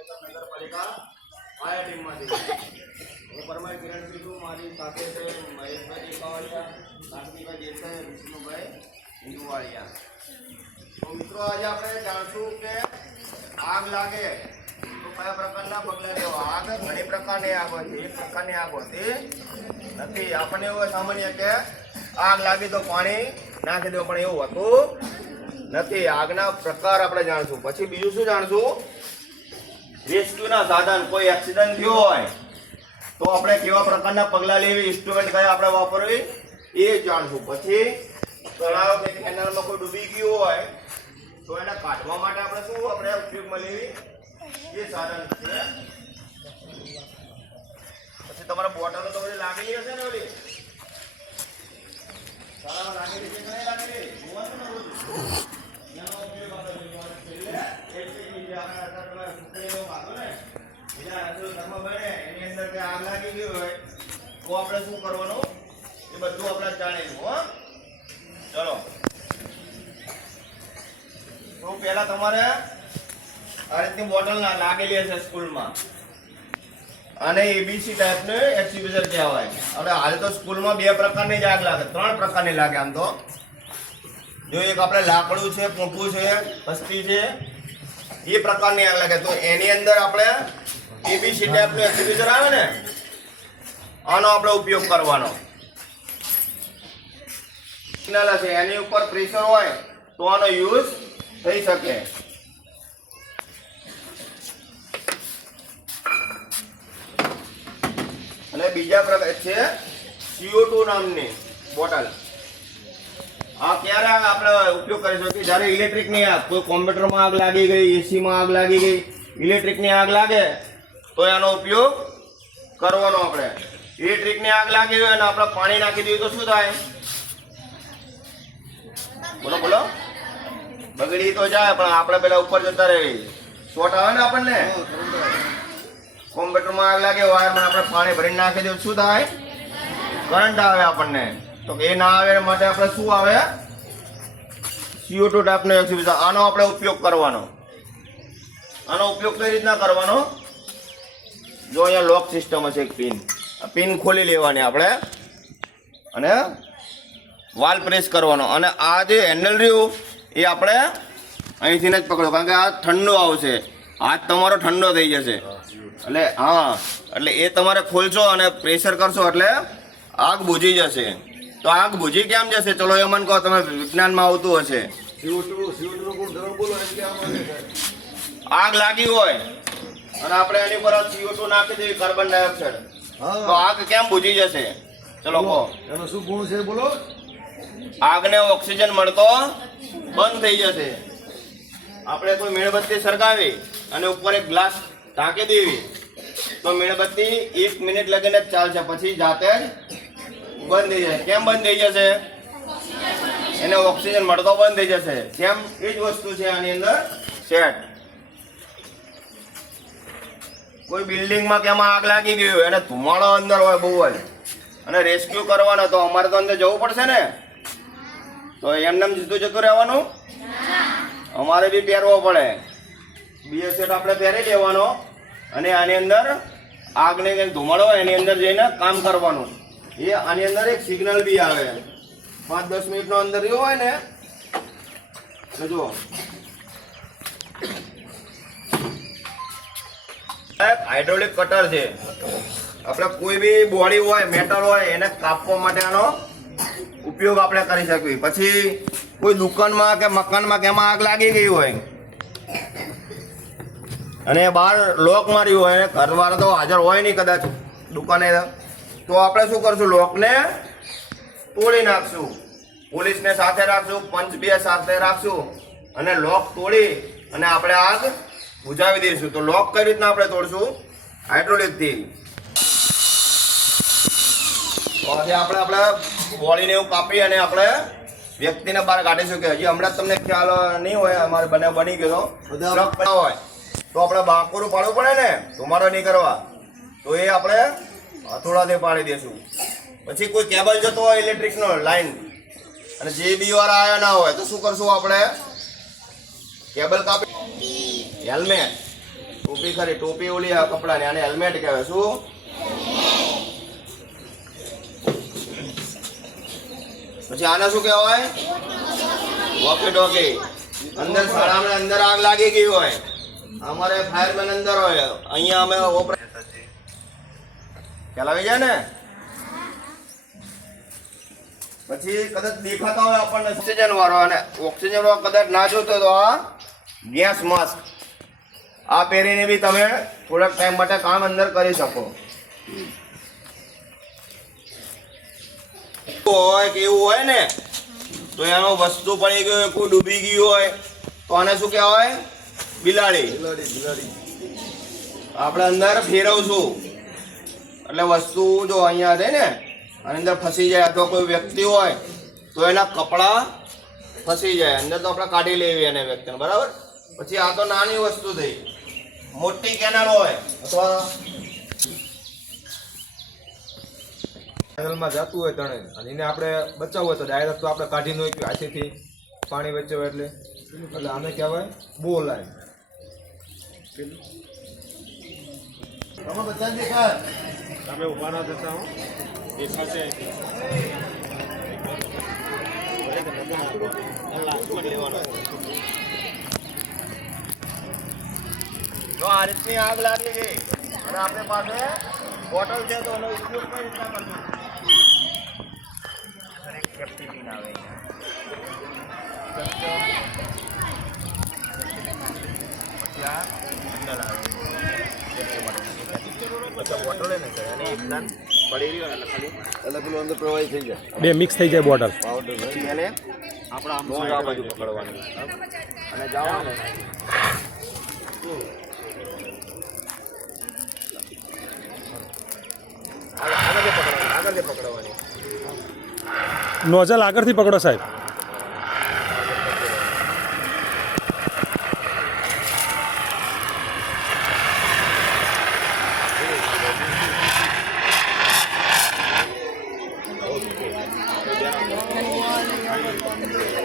નગરપાલિકા ફાયર ટીમમાંથી હું પરમાર કિરણસિંહ છું. મારી સાથે છે મહેશભાઈ દેખાવાળિયા, કાશ્મીરભાઈ દેસાઈ, વિષ્ણુભાઈ હિન્દુવાળિયા. તો મિત્રો આજે આપણે જાણશું કે આગ લાગે તો કયા પ્રકારના પગલાં લેવા. આગ ઘણી પ્રકારની આગ હોય છે, એક પ્રકારની આગ હોતી નથી. આપણને એવું સામાન્ય કે આગ લાગી તો પાણી નાખી દેવું, પણ એવું હોતું નથી. આગના પ્રકાર આપણે જાણશું. પછી બીજું શું જાણશું? રેસ્ક્યુના સાધન. કોઈ એક્સિડન્ટ થયો હોય તો આપણે કેવા પ્રકારના પગલાં લેવી, ઇન્સ્ટ્રુમેન્ટ કયા આપણે વાપરવી એ જાણશું. પછી તળાવ કે કેનાલમાં કોઈ ડૂબી ગયું હોય તો એને કાઢવા માટે આપણે શું આપણે ઉપયોગમાં લેવી એ સાધન છે. પછી તમારા બોટલો તો બધી લાગેલી હશે ને, ઓલી સારામાં લાગેલી છે કે નહીં લાગેલી જોવાનું ને બધું એનો ઉપયોગ આપણે જોવાનો છેલ્લે એક જે આપણે તમે સુકરેલો પાકો ને બીજા રસોઈ ઘરમાં બને એની અંદર કે આગ લાગી ગઈ હોય તો આપણે શું કરવાનું એ બધું આપણે જાણીશું. હો ચલો, તો પહેલા તમારે આ રીતની બોટલ લાગેલી હશે સ્કૂલમાં, અને એબીસી ટાઈપનું એક્સટિંગ્વિશર કહેવાય. હવે હાલ તો સ્કૂલમાં બે પ્રકારની જ આગ લાગે, ત્રણ પ્રકારની લાગે આમ તો. જો એક આપણે લાકડું છે, પોંકું છે, પસ્તી છે, એ પ્રકારની આગ લાગે તો એની અંદર આપણે એબીસી ટાઈપનું એક્સટિંગ્વિશર આવે ને આનો આપણે ઉપયોગ કરવાનો. સિગ્નલ હશે એની ઉપર પ્રેશર હોય તો આનો યુઝ થઈ શકે. અને બીજા પ્રકાર છે CO2 નામની બોટલ. આ ક્યારે આપણે ઉપયોગ કરી શકીએ? જ્યારે ઇલેક્ટ્રિકની આગ, કોઈ કોમ્પ્યુટરમાં આગ લાગી ગઈ, એસીમાં આગ લાગી ગઈ, ઇલેક્ટ્રિકની આગ લાગે તો એનો ઉપયોગ કરવાનો. આપણે ઇલેક્ટ્રિકની આગ લાગી હોય અને આપણે પાણી નાખી દઈએ તો શું થાય? બોલો બોલો. બગડી તો જાય પણ આપણે પેલા ઉપર જતા રહી શોર્ટ આવે ને આપણને. કોમ્પ્યુટરમાં આગ લાગે, વાયરમાં આપણે પાણી ભરીને નાખી દઈએ શું થાય? કરંટ આવે આપણને. તો એ ના આવે માટે આપણે શું આવે? CO2 ટાઈપનો extinguisher. આનો આપણે ઉપયોગ કરવાનો. આનો ઉપયોગ કઈ રીતના કરવાનો? જો અહીંયા લોક સિસ્ટમ હશે એક પિન, પિન ખોલી લેવાની આપણે અને વાલ પ્રેસ કરવાનો. અને આ જે હેન્ડલ રહ્યું એ આપણે અહીંથી જ પકડો, કારણ કે આ ઠંડો આવશે, હાથ તમારો ઠંડો થઈ જશે. એટલે હા, એટલે એ તમારે ખોલશો અને પ્રેશર કરશો એટલે આગ બુઝી જશે. તો આગ બુઝી કેમ જશે? ચલો એ મને કહો, તમે વિજ્ઞાનમાં આવતું હશે. આગ લાગી હોય અને આપણે એની પર CO2 નાખી દઈએ, કાર્બન ડાયોક્સાઇડ, તો આગ કેમ બુઝી જશે? ચલો કહો. એનો શું ગુણ છે બોલો? આગને ઓક્સિજન મળતો બંધ થઈ જશે. આપણે કોઈ મીણબત્તી સળગાવી અને ઉપર એક ગ્લાસ ઢાંકી દેવી તો મીણબત્તી 1 મિનિટ લગીને જ ચાલશે, પછી જાતે જ બંધ થઈ જશે. કેમ બંધ થઈ જશે? એને ઓક્સિજન મળતો બંધ થઈ જશે. કેમ? એ જ વસ્તુ છે આની અંદર સેટ. કોઈ બિલ્ડિંગમાં કેમાં આગ લાગી ગઈ હોય અને ધુમાડો અંદર હોય બહુ જ, અને રેસ્ક્યુ કરવાનો તો અમારે તો અંદર જવું પડશે ને. તો એમને સીધું જતું રહેવાનું? અમારે બી પહેરવો પડે. BS સેટ આપણે પહેરી લેવાનો અને આની અંદર આગને કંઈક ધુમાડો હોય એની અંદર જઈને કામ કરવાનું. એ આની અંદર એક સિગ્નલ બી આવે, 5-10 મિનિટનો અંદર રહ્યો હોય ને તો જુઓ હાઇડ્રોલિક કટર છે. આપણે કોઈ બી બોડી હોય, મેટલ હોય, એને કાપવા માટે આનો ઉપયોગ આપણે કરી શકીએ. પછી કોઈ દુકાનમાં કે મકાનમાં કે એમાં આગ લાગી ગઈ હોય અને બહાર લોક માર્યું હોય, ઘરવાળા તો હાજર હોય નહીં કદાચ દુકાને, તો આપણે શું કરશું? લોકને તોડી નાખશું. પોલીસને સાથે રાખશું, પંચ બે સાથે રાખશું અને લોક તોડી અને આપણે આગ બુઝાવી દઈશું. તો લોક કઈ રીતના આપણે તોડશું? હાઇડ્રોલિકથી. તો આજે આપણે બોડીને એવું કાપી અને આપણે વ્યક્તિને બહાર કાઢીશું. કે હજી હમણાં તમને ખ્યાલ નહીં હોય, અમારે બની ગયો ટ્રક હોય તો આપણે બાકોરું પાડવું પડે ને, ધુમાડો નહીં કરવા, તો એ આપણે હથોડાથી પાડી દઈશું. પછી કોઈ કેબલ જતો હોય ઇલેક્ટ્રિકનો લાઈન અને JB વાળા આયા ના હોય તો શું કરશું? આપણે કેબલ કાપી હેલ્મેટ ટોપી ખરી, ટોપી ઓલી આ કપડાની, આને હેલ્મેટ કહેવાય. શું? પછી આને શું કહેવાય? Walkie talkie. અંદર શાળામાં અંદર આગ લાગી ગઈ હોય, અમારે ફાયરમેન અંદર હોય, અહીંયા અમે ખ્યાલ આવી જાય ને. પછી કદાચ દેખાતા હોય આપણને ઓક્સિજન વાળો, અને ઓક્સિજન વાળો કદાચ ના જોતો તો આ ગેસ માસ્ક આ પહેરીને બી તમે થોડાક ટાઈમ માટે કામ અંદર કરી શકો. હોય કે એવું હોય ને તો એનો વસ્તુ પડી ગયું હોય, કોઈ ડૂબી ગયું હોય તો આને શું કહેવાય? બિલાડી. આપણે અંદર ફેરવશું એટલે વસ્તુ જો અહીંયા રહે ને અને અંદર ફસી જાય, અથવા કોઈ વ્યક્તિ હોય તો એના કપડાં ફસી જાય અંદર, તો આપણે કાઢી લેવી એને વ્યક્તિને, બરાબર. પછી આ તો નાની વસ્તુ થઈ. મોટી કેનાલ હોય અથવા કેનાલમાં જતું હોય તણે અને એને આપણે બચાવવું હોય તો ડાયરેક્ટ તો આપણે કાઢી ન હોય હાથેથી પાણી વચ્ચે હોય એટલે આને કહેવાય બો લાઈન. તમે બધા દેખાય, તમે ઉભા ના થતા હો દેખાશે. જો આ રીતની આગ લાગી ગઈ અને આપણી પાસે બોટલ છે તો એનો ઉપયોગ કઈ રીતના કરજો? દરેક સેફ્ટી પિન આવે પછી આ હેન્ડલ આવે બોટલ ને અને એકદમ પડી રહ્યો એટલે ખાલી એટલે પેલું અંદર પ્રવાહી થઈ જાય, બે મિક્સ થઈ જાય બોટલ. પાવડર એને આપણે આમ આ બાજુ પકડવાની અને જવાનું. આગળથી પકડવાની. નોઝલ આગળથી પકડો સાહેબ.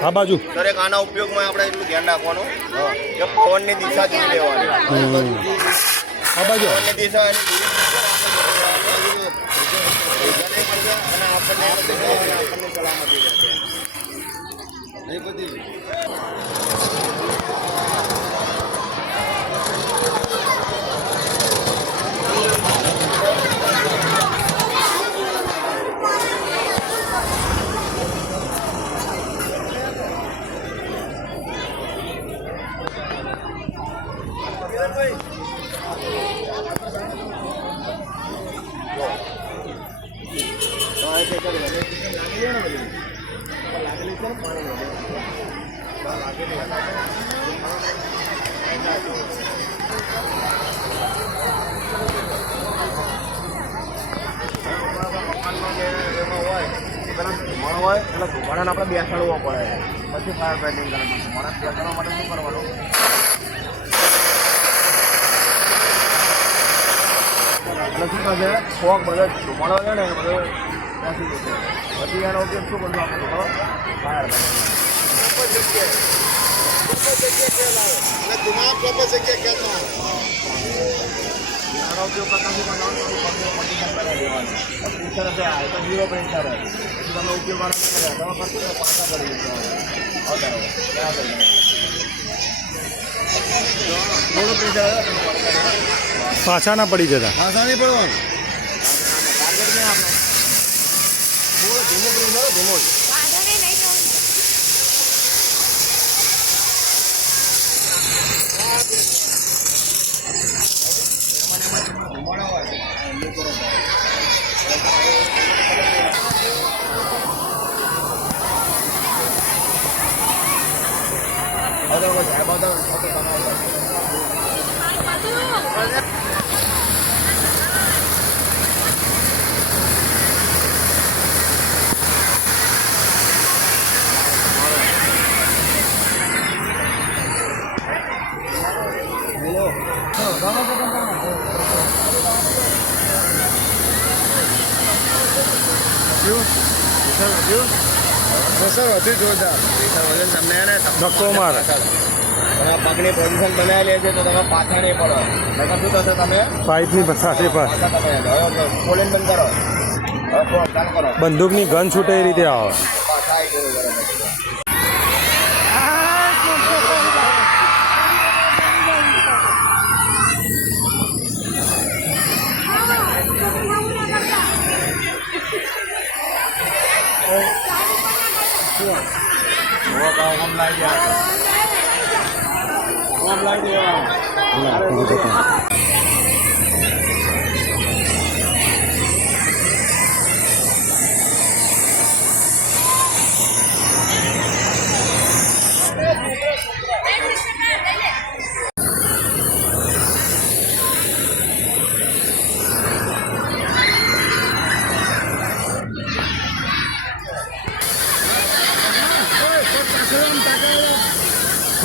આ બાજુ દરેક આના ઉપયોગમાં આપણે એટલું ધ્યાન રાખવાનું કે પવનની દિશા જોઈ લેવાની. આ બાજુ પવનની દિશા એની અને આપણને સલામતી રહેશે. એ બધી હોય એટલે ધુમાડાને આપણે બેસાડવો પડે, પછી ફાયર ફાઇટિંગ કરવાનું. ધુમાડા બેસાડવા માટે શું કરવાનું? એટલે શું થશે? ફોગ બધો ધુમાડો છે ને એ બધો બેસી જશે. પછી એનો ઉપયોગ શું કરવું? આપણે ધુમાડો ફાયર આનો ઉપયોગ કરતા શું કરવાનું? પ્રેશર હશે આ તો 0 પ્રેશર હોય, પછી તમે ઉપયોગ કરો દવા કરશો તો પાછા પડી જશે. થોડું પ્રેશર પાછા ના પડી જતા. પાછા નહીં પડવાનું. ટાર્ગેટ નહીં આપણે થોડું ધીમો પ્રેશર ધીમો જ. પ્રેશર વધી જોરદાર. તમને ધક્કો મારે. તમે પગની પોઝિશન બનાવેલી હશે તો તમે પાછા નહીં પડો. નકર શું થશે તમે પાઇપની સાથે પર પાછા તમે હવે ખોલીને બંધ કરો. હવે ચાલુ કરો. બંદૂકની ગન છૂટે એ રીતે આવે. પાછા આવી ગયું બરાબર.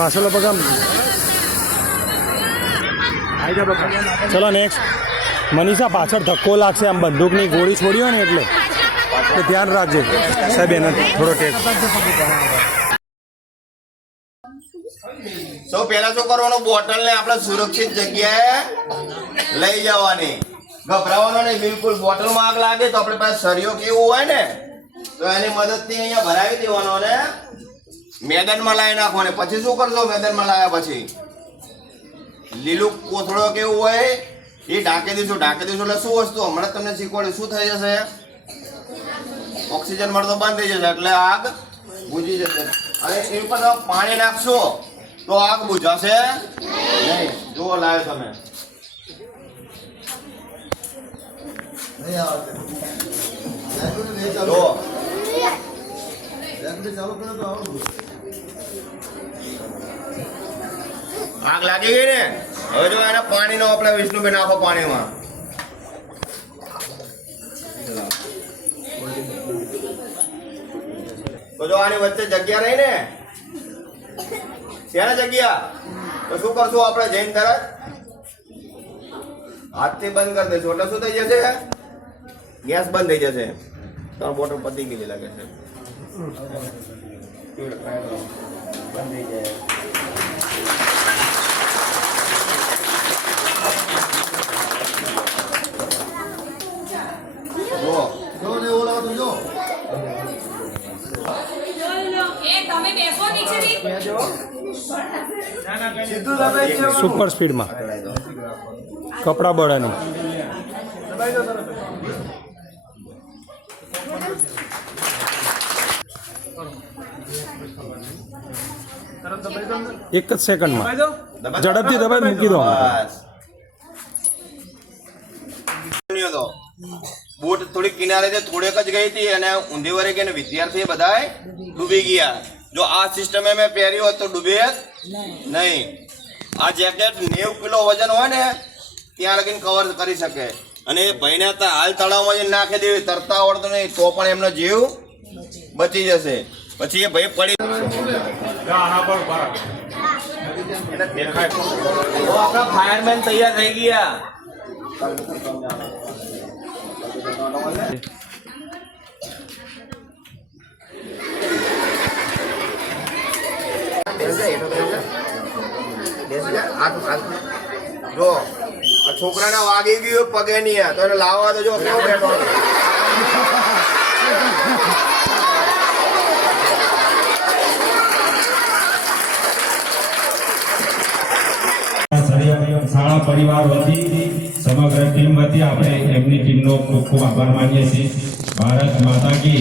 પાછળ પગામ. ચલો નેક્સ્ટ. મનીષા પાછળ ધક્કો લાગશે આમ બંદૂકની ગોળી છોડી હોય ને એટલે તો ધ્યાન રાખજો સાહેબ એને થોડો ટેક. સૌ પહેલા શું કરવાનું, બોટલ ને આપણે સુરક્ષિત જગ્યાએ લઈ જવાની. ગભરાવાનો નહીં બિલકુલ. બોટલમાં આગ લાગે તો આપણે પાસે સરિયો કેવું હોય ને તો એની મદદથી અહીંયા ભરાવી દેવાનો અને મેદાનમાં લાવી નાખવાની. પછી શું કરશો, મેદાનમાં લાવ્યા પછી લીલું કોથળો કેવું હોય એ ઢાંકી દઈશું. ઢાંકી દઈશું એટલે શું વસ્તુ હમણાં તમને શીખવાડ્યું શું થઈ જશે, ઓક્સિજન મળતો બંધ થઈ જશે એટલે આગ બુઝી જશે. અને એ પર પાણી નાખશો તો આગ બુઝાશે નહીં. જુઓ લાવે તમે જુઓ. આગ લાગી ગઈ ને. હવે જો એના પાણીનો આપણે વિષ્ણુભાઈ નાખો પાણીમાં. તો જો આની વચ્ચે જગ્યા રહી ને, ત્યાં જગ્યા તો શું કરશું આપણે જઈને તરત હાથથી બંધ કરી દઈશું એટલે શું થઈ જશે, ગેસ બંધ થઈ જશે. ત્રણ બોટલ પતી ગયેલી લાગે છે. બંધ થઈ જાય. સુપર સ્પીડમાં કપડા બળાની. એક જ સેકન્ડમાં ઝડપથી દબાઈ મૂકી દો. બોટ થોડી કિનારે થોડેક જ ગઈ હતી અને ઊંધી વરે ગઈ, વિદ્યાર્થી બધા ડૂબી ગયા. જો આ સિસ્ટમે મેં પહેર્યું હોત તો ડૂબે નહીં. આ જેકેટ 90 કિલો વજન હોય ને ત્યાં લગીને કવર કરી શકે. અને એ ભાઈને હાલ તળાવમાં જઈને નાખી દેવી, તરતા આવડતું નહીં તો પણ એમનો જીવ બચી જશે. પછી એ ભાઈ પડી આપણા ફાયરમેન તૈયાર થઈ ગયા. જો આ છોકરાને વાગી ગયું પગે નહીં તો એને લાવવા તો જો કેવો બેઠો. શાળા પરિવાર વતી સમગ્ર ટીમ વતી આપણે એમની ટીમનો ખૂબ ખૂબ આભાર માનીએ છીએ. ભારત માતા કી